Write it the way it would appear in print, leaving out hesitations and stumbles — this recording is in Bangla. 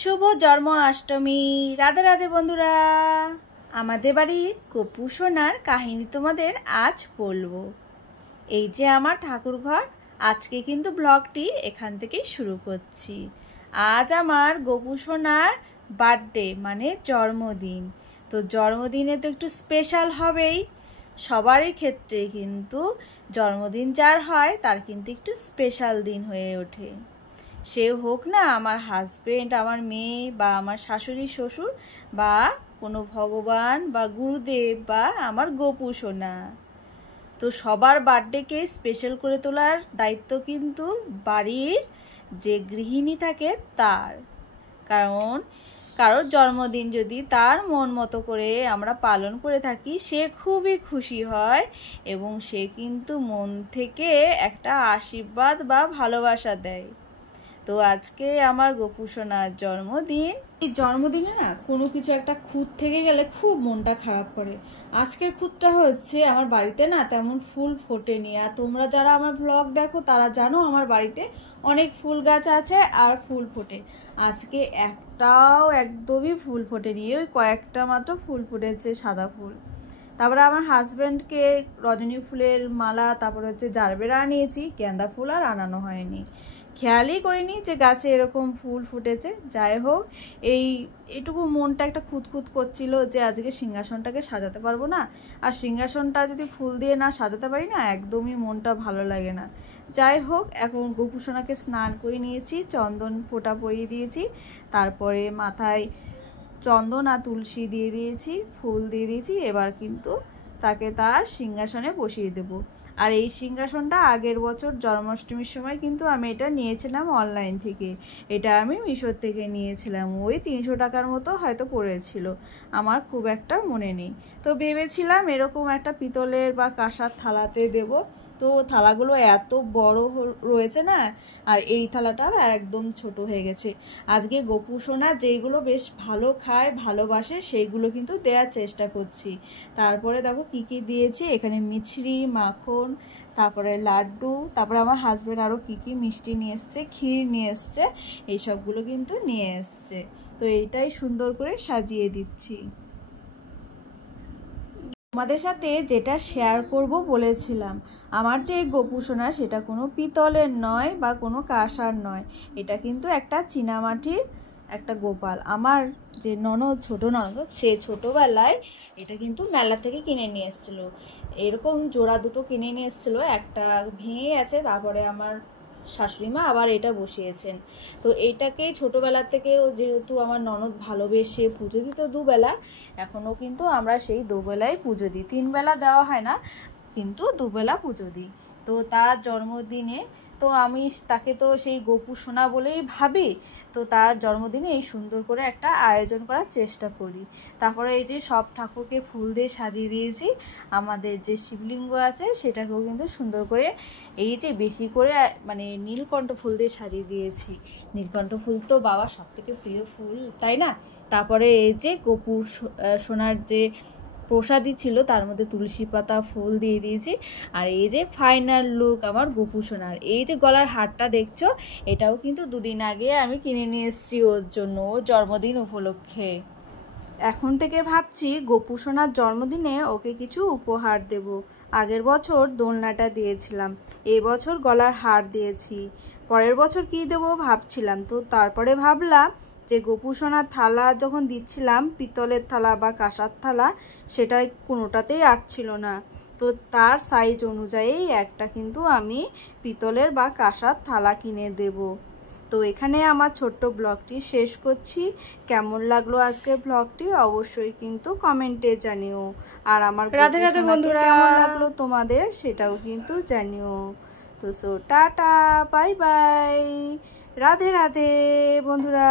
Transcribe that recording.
শুভ জন্মাষ্টমী। রাধে রাধে বন্ধুরা, আমাদের বাড়ির গপু সোনার কাহিনী তোমাদের আজ বলবো। এই যে আমার ঠাকুর ঘর। আজকে কিন্তু ব্লগটি এখান থেকেই শুরু করছি। আজ আমার গপু সোনার বার্থডে, মানে জন্মদিন। তো জন্মদিনে তো একটু স্পেশাল হবেই, সবারই ক্ষেত্রে কিন্তু জন্মদিন যার হয় তার কিন্তু একটু স্পেশাল দিন হয়ে ওঠে। সে হোক না আমার হাজবেন্ড, আমার মেয়ে, বা আমার শাশুড়ি শ্বশুর, বা কোনো ভগবান বা গুরুদেব, বা আমার গপু সোনা। তো সবার বার্থডেকে স্পেশাল করে তোলার দায়িত্ব কিন্তু বাড়ির যে গৃহিণী থাকে তার। কারণ কারোর জন্মদিন যদি তার মন মতো করে আমরা পালন করে থাকি, সে খুবই খুশি হয় এবং সে কিন্তু মন থেকে একটা আশীর্বাদ বা ভালোবাসা দেয়। তো আজকে আমার গপু সোনার জন্মদিন। এই জন্মদিনে না কোনো কিছু একটা খুঁত থেকে গেলে খুব মনটা খারাপ করে। আজকের খুঁতটা হচ্ছে আমার বাড়িতে না তেমন ফুল ফোটেনি। আর তোমরা যারা আমার ব্লগ দেখো তারা জানো আমার বাড়িতে অনেক ফুল গাছ আছে আর ফুল ফোটে। আজকে একটাও একদমই ফুল ফোটেনি, ওই কয়েকটা মাত্র ফুল ফুটেছে, সাদা ফুল। তারপরে আমার হাজব্যান্ডকে রজনী ফুলের মালা, তারপরে হচ্ছে জারবেরা আনিয়েছি, গেঁদা ফুল আর আনানো হয়নি। খেয়ালই করিনি যে গাছে এরকম ফুল ফুটেছে। যাই হোক, এইটুকু মনটা একটা খুঁতখুত করছিল যে আজকে সিংহাসনটাকে সাজাতে পারবো না। আর সিংহাসনটা যদি ফুল দিয়ে না সাজাতে পারি না, একদমই মনটা ভালো লাগে না। যাই হোক, এখন গপু সোনাকে স্নান করে নিয়েছি, চন্দন ফোঁটা পরিয়ে দিয়েছি, তারপরে মাথায় চন্দন আর তুলসী দিয়ে দিয়েছি, ফুল দিয়ে দিয়েছি। এবার কিন্তু তাকে তার সিংহাসনে বসিয়ে দেবো। আর এই সিংহাসনটা আগের বছর জন্মাষ্টমীর সময় কিন্তু আমি এটা নিয়েছিলাম অনলাইন থেকে। এটা আমি মিশোর থেকে নিয়েছিলাম, ওই 300 টাকার মতো হয়তো পড়েছিল, আমার খুব একটা মনে নেই। তো ভেবেছিলাম এরকম একটা পিতলের বা কাঁসার থালাতে দেব। তো থালাগুলো এত বড় রয়েছে না, আর এই থালাটা একদম ছোট হয়ে গেছে। আজকে গপু সোনা যেইগুলো বেশ ভালো খায়, ভালোবাসে, সেইগুলো কিন্তু দেওয়ার চেষ্টা করছি। তারপরে দেখো কি কি দিয়েছি, এখানে মিছরি, মাখন, তারপরে লাড্ডু, তারপরে আমার হাজব্যান্ড আরও কি কি মিষ্টি নিয়ে এসছে, ক্ষীর নিয়ে এসছে, এইসবগুলো কিন্তু নিয়ে এসছে। তো এইটাই সুন্দর করে সাজিয়ে দিচ্ছি। তোমাদের সাথে যেটা শেয়ার করব বলেছিলাম, আমার যে গপু সোনা সেটা কোনো পিতলের নয় বা কোনো কাঁসার নয়, এটা কিন্তু একটা চীনামাটির একটা গোপাল। আমার যে ননদ, ছোটো ননদ, সে ছোটোবেলায় এটা কিন্তু মেলা থেকে কিনে নিয়ে এসেছিলো। এরকম জোড়া দুটো কিনে নিয়ে এসেছিলো, একটা ভেঙে গেছে, তারপরে আমার শাশুড়ি মা আবার এটা বসিয়েছেন। তো এইটাকেই ছোটোবেলার থেকেও যেহেতু আমার ননদ ভালোবেসে পুজো দিত দুবেলা, এখনও কিন্তু আমরা সেই দুবেলায় পুজো দিই। 3 বেলা দেওয়া হয় না, কিন্তু দুবেলা পুজো দিই। তো তার জন্মদিনে তো আমি তাকে তো সেই গপু সোনা বলেই ভাবি। তো তার জন্মদিনে এই সুন্দর করে একটা আয়োজন করার চেষ্টা করি। তারপরে এই যে সব ঠাকুরকে ফুল দিয়ে সাজিয়ে দিয়েছি। আমাদের যে শিবলিঙ্গ আছে সেটাকেও কিন্তু সুন্দর করে এই যে বেশি করে মানে নীলকণ্ঠ ফুল দিয়ে সাজিয়ে দিয়েছি। নীলকণ্ঠ ফুল তো বাবার সবথেকে প্রিয় ফুল, তাই না? তারপরে এই যে গপু সোনার যে প্রসাদী ছিল তার মধ্যে তুলসী পাতা, ফুল দিয়ে দিয়েছি। আর এই যে ফাইনাল লুক আমার গপু সোনার, এই যে গলার হারটা দেখছো, এটাও কিন্তু 2 দিন আগে আমি কিনে নিয়ে এসেছি ওর জন্য, ওর জন্মদিন উপলক্ষে। এখন থেকে ভাবছি গপু সোনার জন্মদিনে ওকে কিছু উপহার দেব। আগের বছর দোলনাটা দিয়েছিলাম, এই বছর গলার হার দিয়েছি, পরের বছর কি দেবো ভাবছিলাম। তো তারপরে ভাবলাম যে গপু সোনার থালা যখন দিচ্ছিলাম, পিতলের থালা বা কাঁসার থালা, সেটাই কোনোটাতেই আটছিল না। তো তার সাইজ অনুযায়ী একটা কিন্তু আমি পিতলের বা কাঁসার থালা কিনে দেব। তো এখানে আমার ছোট্ট ব্লগটি শেষ করছি। কেমন লাগলো আজকের ব্লগটি অবশ্যই কিন্তু কমেন্টে জানিও। আর আমার রাধে রাধে বন্ধুরা, কেমন লাগলো তোমাদের সেটাও কিন্তু জানিও। তো tata, bye bye, Radhe Radhe বন্ধুরা।